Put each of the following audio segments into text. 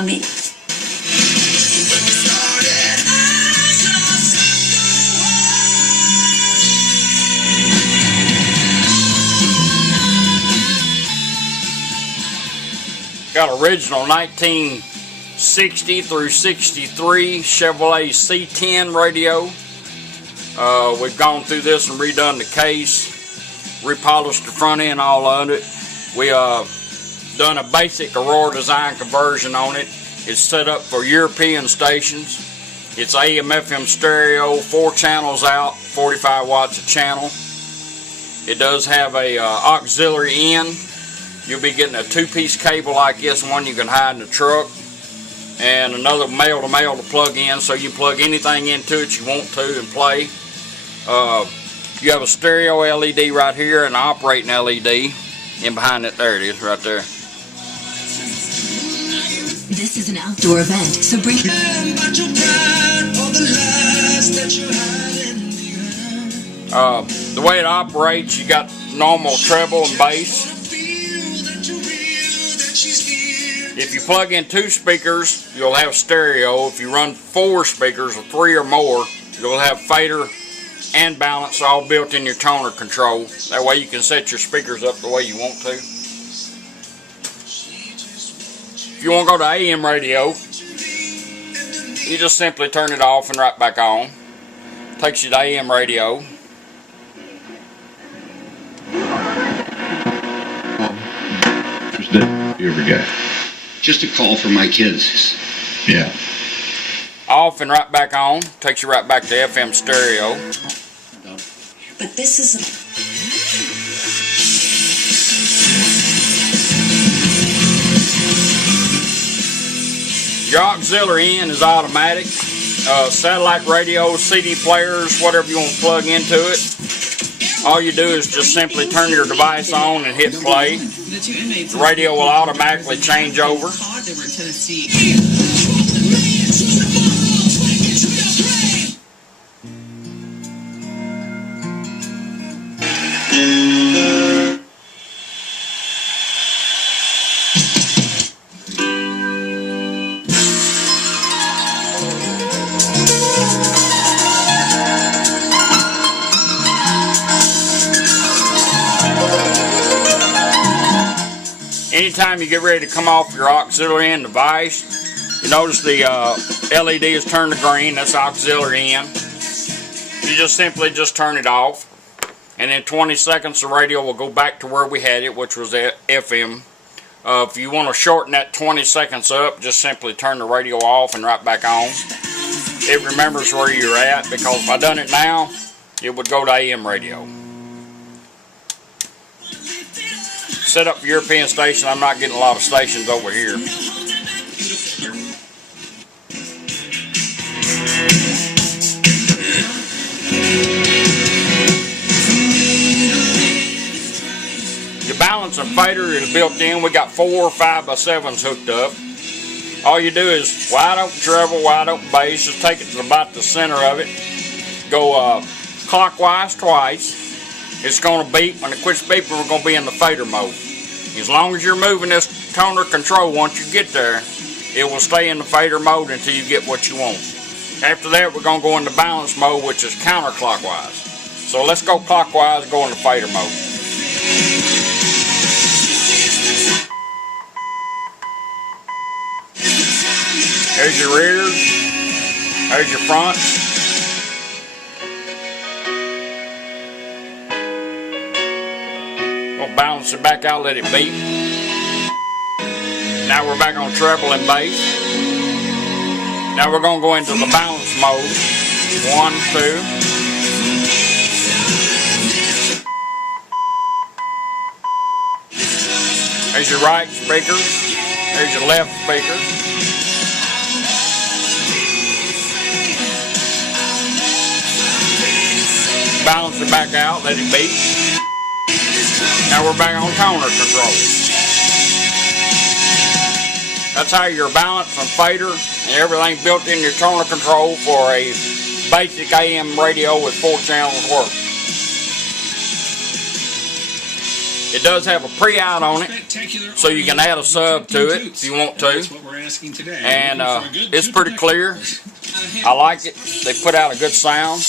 on the got original 1960 through 63 Chevrolet C10 radio. We've gone through this and redone the case, repolished the front end all of it. We done a basic Aurora Design conversion on it. It's set up for European stations. It's AM FM stereo, 4 channels out, 45 watts a channel. It does have a auxiliary in. You'll be getting a 2-piece cable like this one you can hide in the truck, and another male-to-male to plug in, so you plug anything into it you want to and play. You have a stereo LED right here and an operating LED in behind it. There it is, right there. This is an outdoor event, so bring the way it operates, you got normal treble and bass. If you plug in 2 speakers, you'll have stereo. If you run 4 speakers or 3 or more, you'll have fader and balance all built in your toner control. That way you can set your speakers up the way you want to. If you want to go to AM radio, you just simply turn it off and right back on. Takes you to AM radio. Here we go. Just a call for my kids. Yeah. Off and right back on. Takes you right back to FM stereo. but this is Your auxiliary in is automatic. Satellite radio, CD players, whatever you want to plug into it. All you do is just simply turn your device on and hit play. The radio will automatically change over. Anytime you get ready to come off your auxiliary in device, you notice the LED is turned to green. That's auxiliary in. You just simply turn it off, and in 20 seconds the radio will go back to where we had it, which was at FM. If you want to shorten that 20 seconds up, just simply turn the radio off and right back on. It remembers where you're at, because if I done it now, it would go to AM radio. Set up European station. I'm not getting a lot of stations over here. Your balance and fader is built in. We got 4 5x7s hooked up. All you do is wide open treble, wide open bass. Just take it to about the center of it. Go clockwise twice. It's going to beep. When it quits beeping, we're going to be in the fader mode. As long as you're moving this toner control, once you get there, it will stay in the fader mode until you get what you want. After that, we're going to go into balance mode, which is counterclockwise. So let's go clockwise, go into fader mode. There's your rears. There's your fronts. We'll balance it back out, let it beep. Now we're back on treble and bass. Now we're going to go into the balance mode. 1, 2. There's your right speaker. There's your left speaker. Balance it back out, let it beep. Now we're back on toner control. That's how your balance and fader and everything built in your toner control for a basic AM radio with 4 channels work. It does have a pre-out on it, so you can add a sub to it if you want to. And it's pretty clear. I like it. They put out a good sound.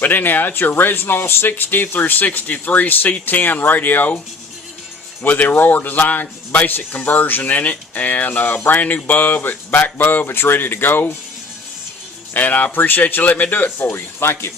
But anyhow, it's your original 60 through 63 C10 radio with the Aurora Design basic conversion in it, and a brand new back bulb. It's ready to go. And I appreciate you letting me do it for you. Thank you.